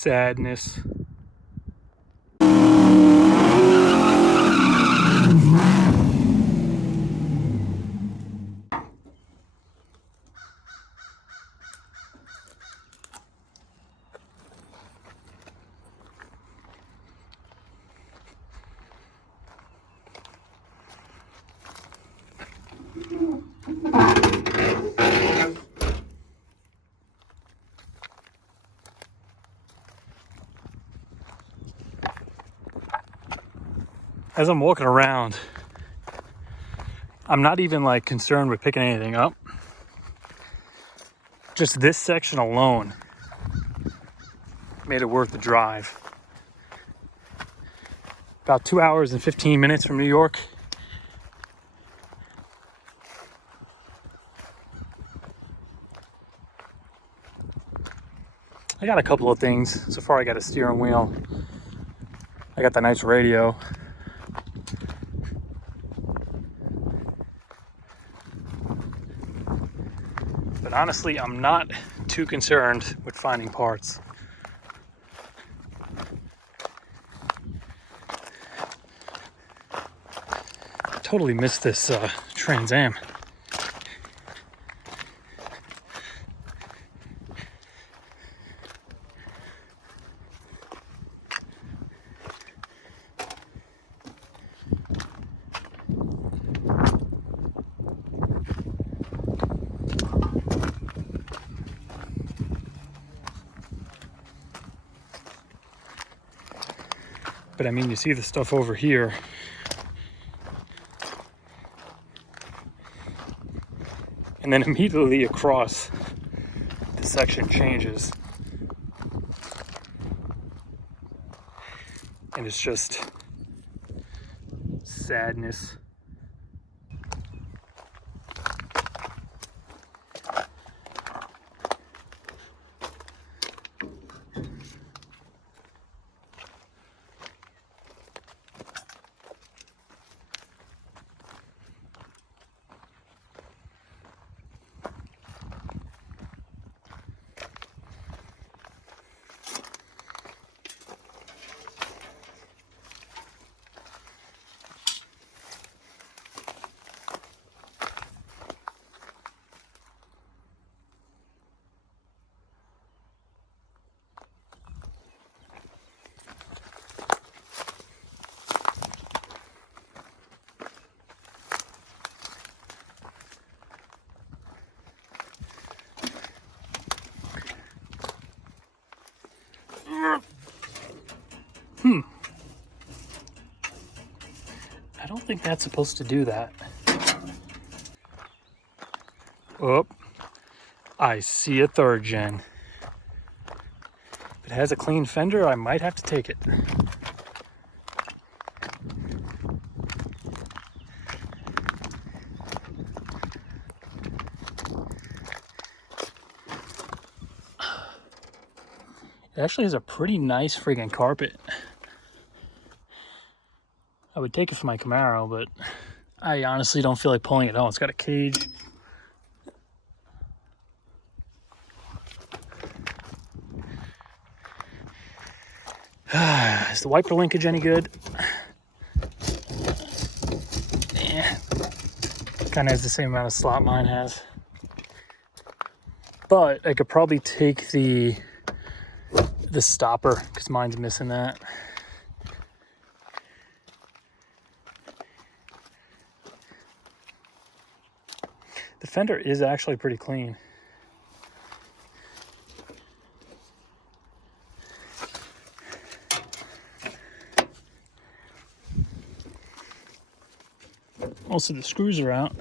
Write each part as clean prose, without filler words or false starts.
Sadness. As I'm walking around, I'm not even like concerned with picking anything up. Just this section alone made it worth the drive. About 2 hours and 15 minutes from New York. I got a couple of things. So far I got a steering wheel. I got the nice radio. But honestly, I'm not too concerned with finding parts. Totally missed this Trans Am. But I mean, you see the stuff over here. And then immediately across, the section changes. And it's just sadness. I don't think that's supposed to do that. Oh, I see a third gen. If it has a clean fender, I might have to take it. It actually has a pretty nice friggin' carpet. I would take it for my Camaro, but I honestly don't feel like pulling it out. It's got a cage. Is the wiper linkage any good? Yeah. Kind of has the same amount of slot mine has. But I could probably take the stopper because mine's missing that. The fender is actually pretty clean. Also, the screws are out.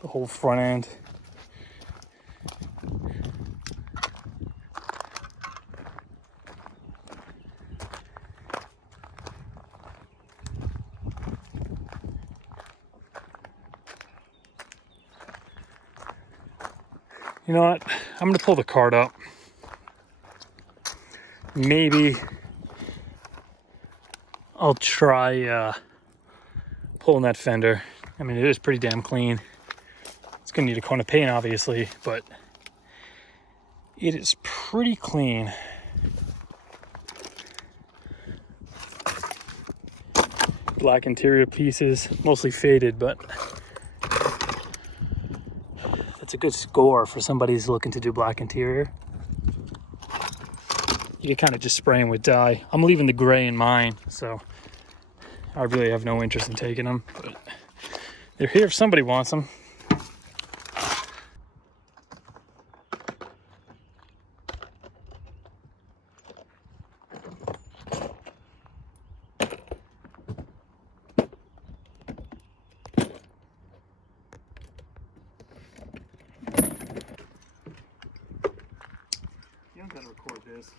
The whole front end. You know what? I'm gonna pull the cart up. Maybe I'll try pulling that fender. I mean, it is pretty damn clean. It's gonna need a coat of paint, obviously, but it is pretty clean. Black interior pieces, mostly faded, but that's a good score for somebody who's looking to do black interior. You can kind of just spray them with dye. I'm leaving the gray in mine, so I really have no interest in taking them, but they're here if somebody wants them. You don't gotta record this.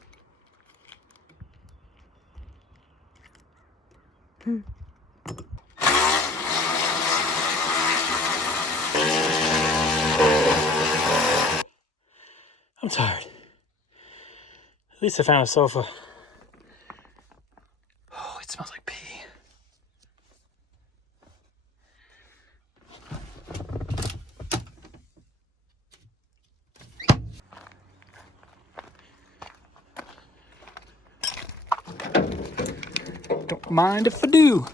I'm tired. At least I found a sofa. Oh, it smells like pee. Don't mind if I do.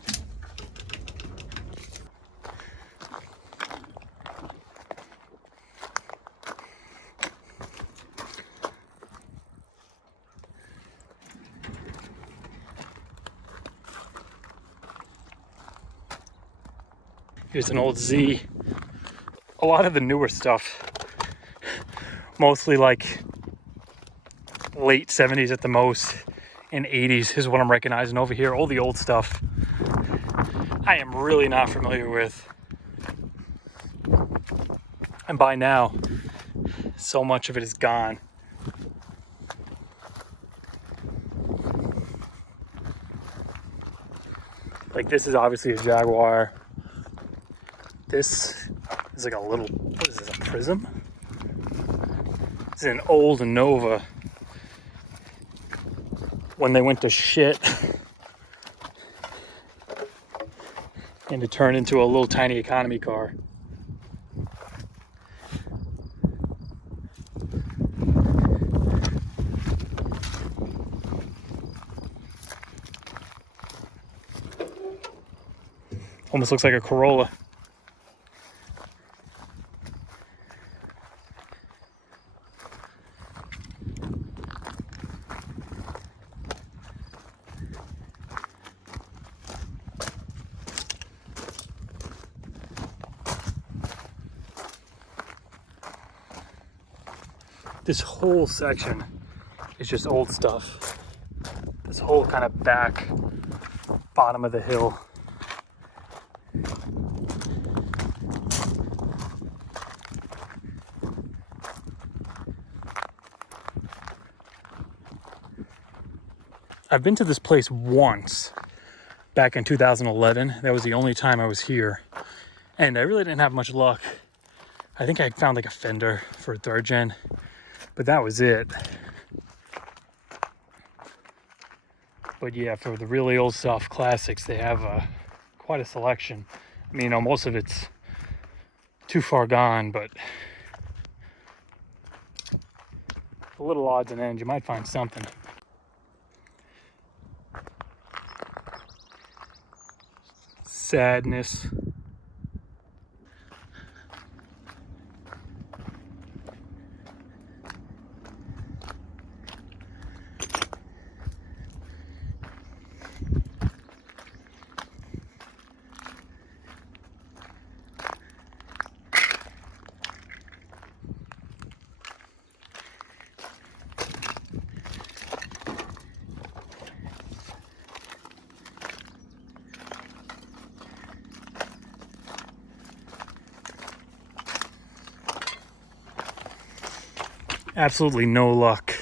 Here's an old Z. A lot of the newer stuff, mostly like late 70s at the most, and 80s is what I'm recognizing over here. All the old stuff I am really not familiar with. And by now, so much of it is gone. Like this is obviously a Jaguar. This is like a little, what is this, a Prism? This is an old Nova. When they went to shit and it turned into a little tiny economy car. Almost looks like a Corolla. This whole section is just old stuff. This whole kind of back bottom of the hill. I've been to this place once back in 2011. That was the only time I was here. And I really didn't have much luck. I think I found like a fender for a third gen, but that was it. But yeah, for the really old stuff, classics, they have quite a selection. I mean, you know, most of it's too far gone, but a little odds and ends, you might find something. Sadness. Absolutely no luck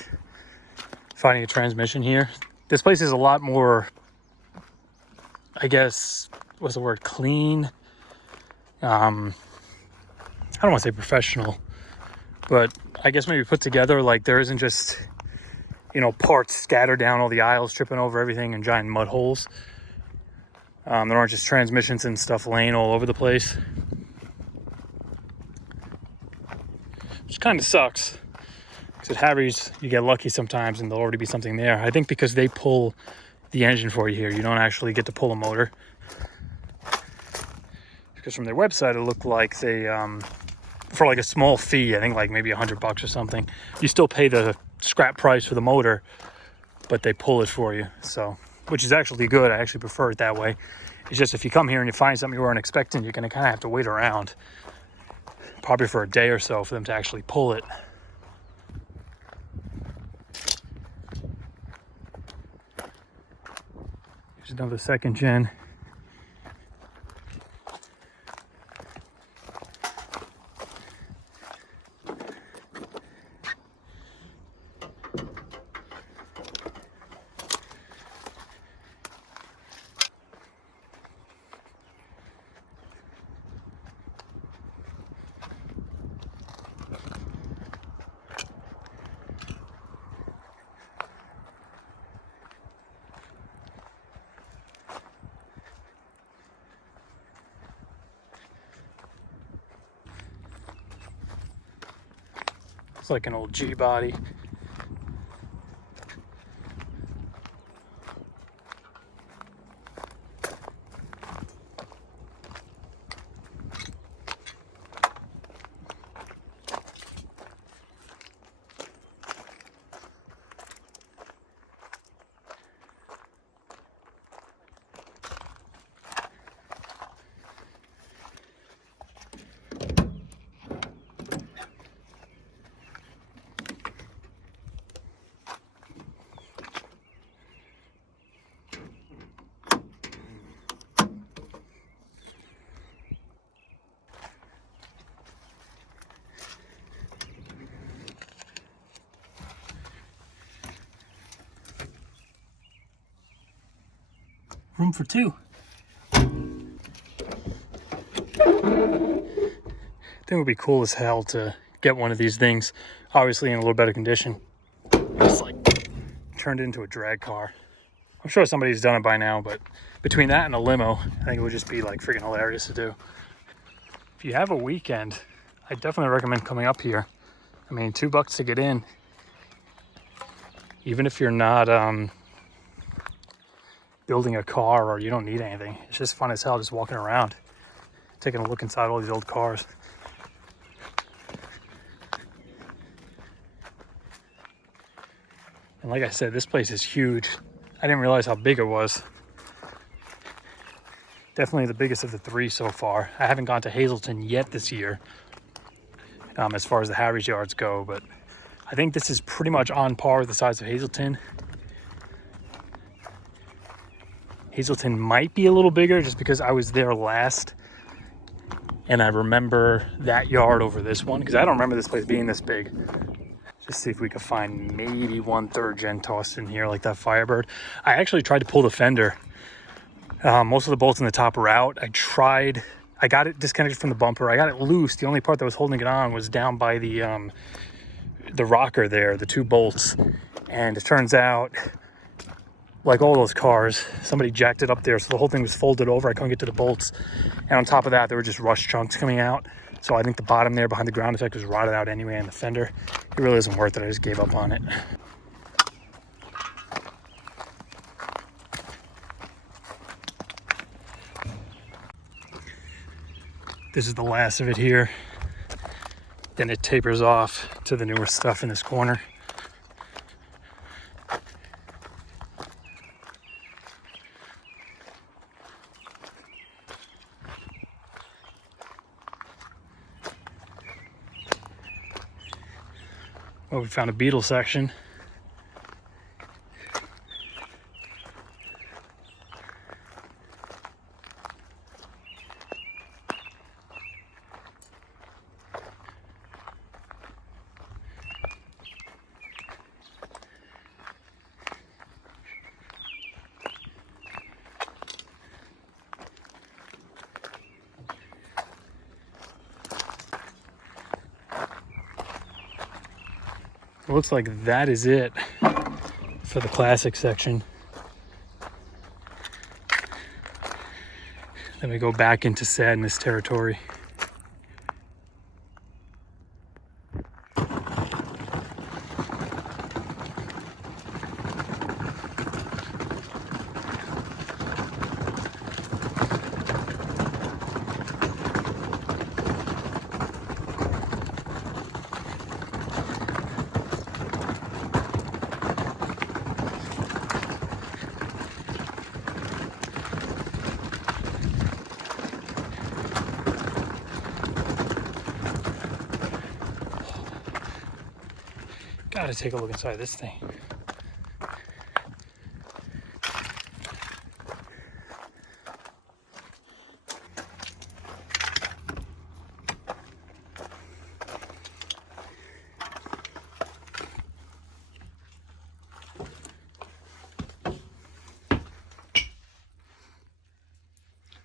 finding a transmission here. This place is a lot more, I guess, what's the word, clean. I don't want to say professional, But I guess maybe put together, like there isn't just, you know, parts scattered down all the aisles, tripping over everything in giant mud holes. There aren't just transmissions and stuff laying all over the place. Which kind of sucks. Because at Harry's, you get lucky sometimes and there'll already be something there. I think because they pull the engine for you here, you don't actually get to pull a motor. Because from their website, it looked like they, for like a small fee, I think like maybe $100 or something, you still pay the scrap price for the motor, but they pull it for you. So, which is actually good. I actually prefer it that way. It's just if you come here and you find something you weren't expecting, you're going to kind of have to wait around, probably for a day or so, for them to actually pull it. Here's another second gen. It's like an old G body. Room for two. I think it would be cool as hell to get one of these things, obviously in a little better condition. Just like turned into a drag car. I'm sure somebody's done it by now, but between that and a limo, I think it would just be like freaking hilarious to do. If you have a weekend, I definitely recommend coming up here. I mean, $2 to get in, even if you're not building a car or you don't need anything. It's just fun as hell just walking around, taking a look inside all these old cars. And like I said, this place is huge. I didn't realize how big it was. Definitely the biggest of the three so far. I haven't gone to Hazleton yet this year, as far as the Harry's yards go, but I think this is pretty much on par with the size of Hazleton. Hazleton might be a little bigger just because I was there last and I remember that yard over this one, because I don't remember this place being this big. Just see if we could find maybe one third gen tossed in here like that Firebird. I actually tried to pull the fender. Most of the bolts in the top are out. I got it disconnected from the bumper. I got it loose. The only part that was holding it on was down by the rocker there, the two bolts. And it turns out, like all those cars, somebody jacked it up there, so the whole thing was folded over. I couldn't get to the bolts. And on top of that, there were just rust chunks coming out. So I think the bottom there behind the ground effect was rotted out anyway, and the fender, it really isn't worth it. I just gave up on it. This is the last of it here. Then it tapers off to the newer stuff in this corner. Well, we found a Beetle section. looks like that is it for the classic section. Then we go back into sadness territory. Gotta take a look inside this thing.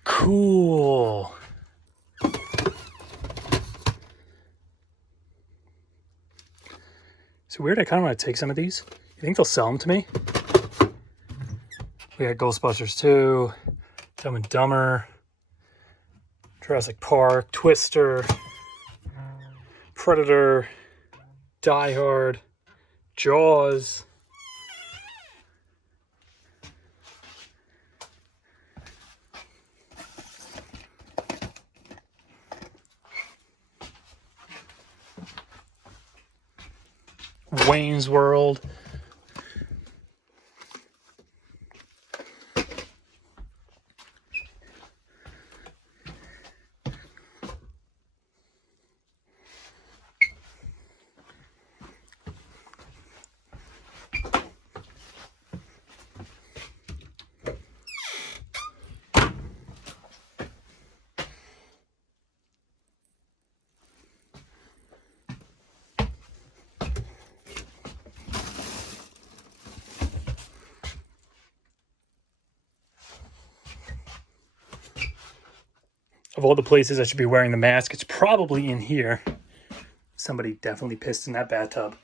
Cool. It's weird, I kind of want to take some of these. You think they'll sell them to me? We got Ghostbusters 2, Dumb and Dumber, Jurassic Park, Twister, Predator, Die Hard, Jaws. Wayne's World. Of all the places I should be wearing the mask, it's probably in here. Somebody definitely pissed in that bathtub.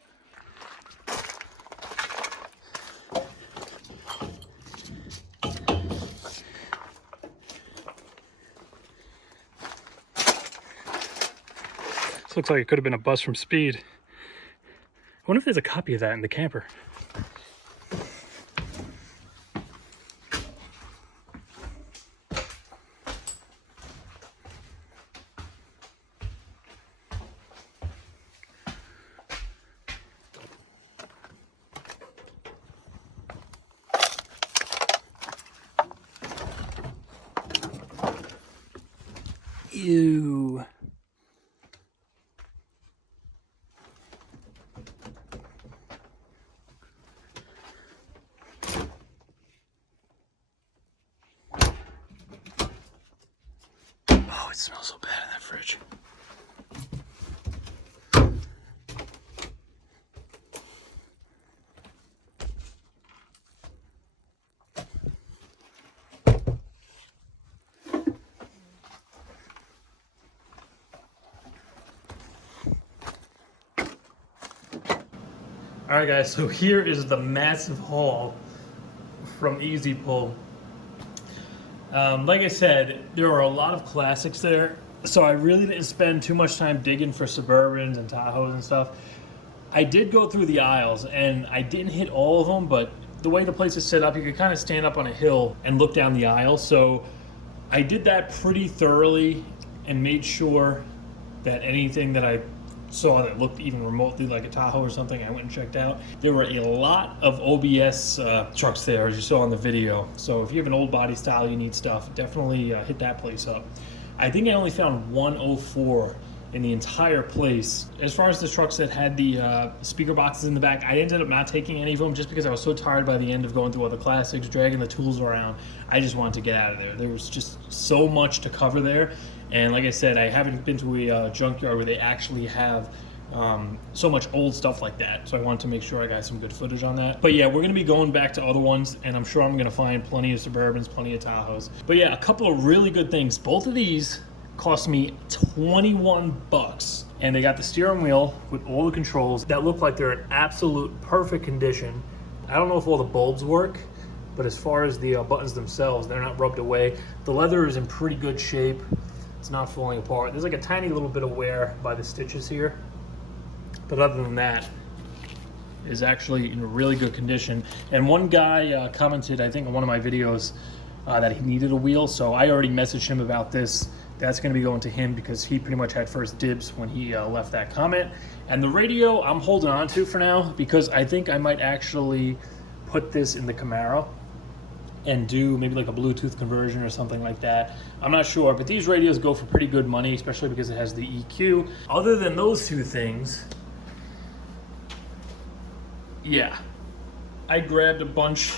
This looks like it could have been a bus from Speed. I wonder if there's a copy of that in the camper. Ew. Oh, it smells so bad in that fridge. All right, guys, so here is the massive haul from Easy Pull. Like I said, there are a lot of classics there, so I really didn't spend too much time digging for Suburbans and Tahoes and stuff. I did go through the aisles, and I didn't hit all of them, but the way the place is set up, you could kind of stand up on a hill and look down the aisle, so I did that pretty thoroughly and made sure that anything that I saw that looked even remotely like a Tahoe or something, I went and checked out. There were a lot of OBS trucks there, as you saw in the video. So if you have an old body style, you need stuff, definitely hit that place up. I think I only found 104 in the entire place. As far as the trucks that had the speaker boxes in the back, I ended up not taking any of them just because I was so tired by the end of going through all the classics, dragging the tools around. I just wanted to get out of there. There was just so much to cover there. And like I said, I haven't been to a junkyard where they actually have so much old stuff like that. So I wanted to make sure I got some good footage on that. But yeah, we're going to be going back to other ones, and I'm sure I'm going to find plenty of Suburbans, plenty of Tahoes. But yeah, a couple of really good things. Both of these Cost me 21 bucks. And they got the steering wheel with all the controls that look like they're in absolute perfect condition. I don't know if all the bulbs work, but as far as the buttons themselves, they're not rubbed away. The leather is in pretty good shape. It's not falling apart. There's like a tiny little bit of wear by the stitches here. But other than that, is actually in really good condition. And one guy commented, I think, on one of my videos that he needed a wheel. So I already messaged him about this. That's going to be going to him because he pretty much had first dibs when he left that comment. And the radio I'm holding on to for now because I think I might actually put this in the Camaro and do maybe like a Bluetooth conversion or something like that. I'm not sure, but these radios go for pretty good money, especially because it has the EQ. Other than those two things, yeah, I grabbed a bunch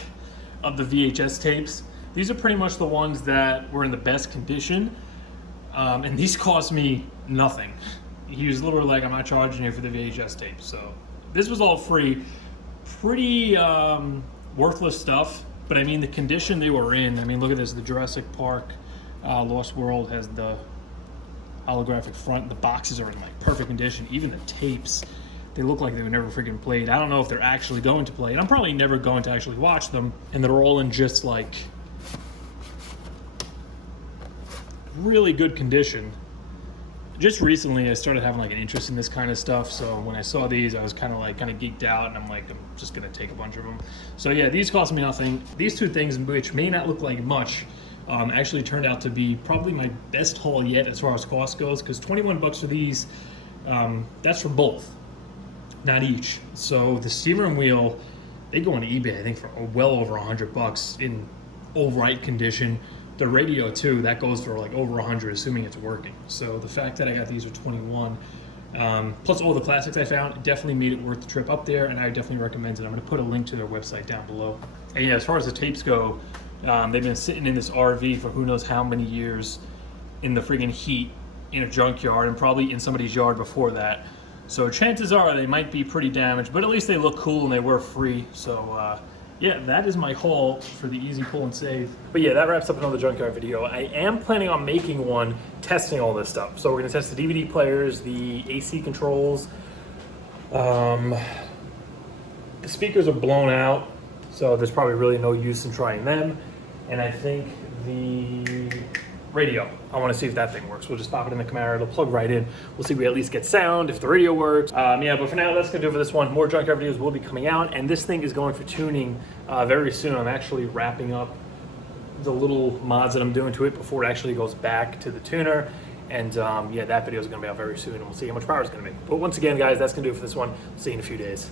of the VHS tapes. These are pretty much the ones that were in the best condition. And these cost me nothing. He was literally like, I'm not charging you for the VHS tape. So this was all free. Pretty worthless stuff. But I mean, the condition they were in, I mean, look at this. The Jurassic Park Lost World has the holographic front. The boxes are in like perfect condition. Even the tapes, they look like they were never freaking played. I don't know if they're actually going to play it. I'm probably never going to actually watch them. And they're all in just like really good condition. Just recently I started having like an interest in this kind of stuff, so when I saw these I was kind of geeked out, and I'm like, I'm just gonna take a bunch of them. So yeah, these cost me nothing. These two things, which may not look like much, actually turned out to be probably my best haul yet as far as cost goes, because 21 bucks for these, that's for both, not each. So the steering wheel, they go on eBay I think for well over 100 bucks in all right condition. The radio too, that goes for like over 100, assuming it's working. So the fact that I got these for 21, plus all the classics I found, definitely made it worth the trip up there, and I definitely recommend it. I'm gonna put a link to their website down below. And yeah, as far as the tapes go, they've been sitting in this RV for who knows how many years in the friggin' heat in a junkyard, and probably in somebody's yard before that. So chances are they might be pretty damaged, but at least they look cool and they were free. So yeah, that is my haul for the Easy Pull and Save. But yeah, that wraps up another Junkyard video. I am planning on making one testing all this stuff. So we're gonna test the DVD players, the AC controls. The speakers are blown out, so there's probably really no use in trying them. And I think the radio, I want to see if that thing works. We'll just pop it in the Camaro, it'll plug right in. We'll see if we at least get sound, if the radio works. Yeah, but for now, that's gonna do it for this one. More Junkyard videos will be coming out, and this thing is going for tuning very soon. I'm actually wrapping up the little mods that I'm doing to it before it actually goes back to the tuner. And yeah, that video is gonna be out very soon, and we'll see how much power it's gonna make. But once again, guys, that's gonna do it for this one. See you in a few days.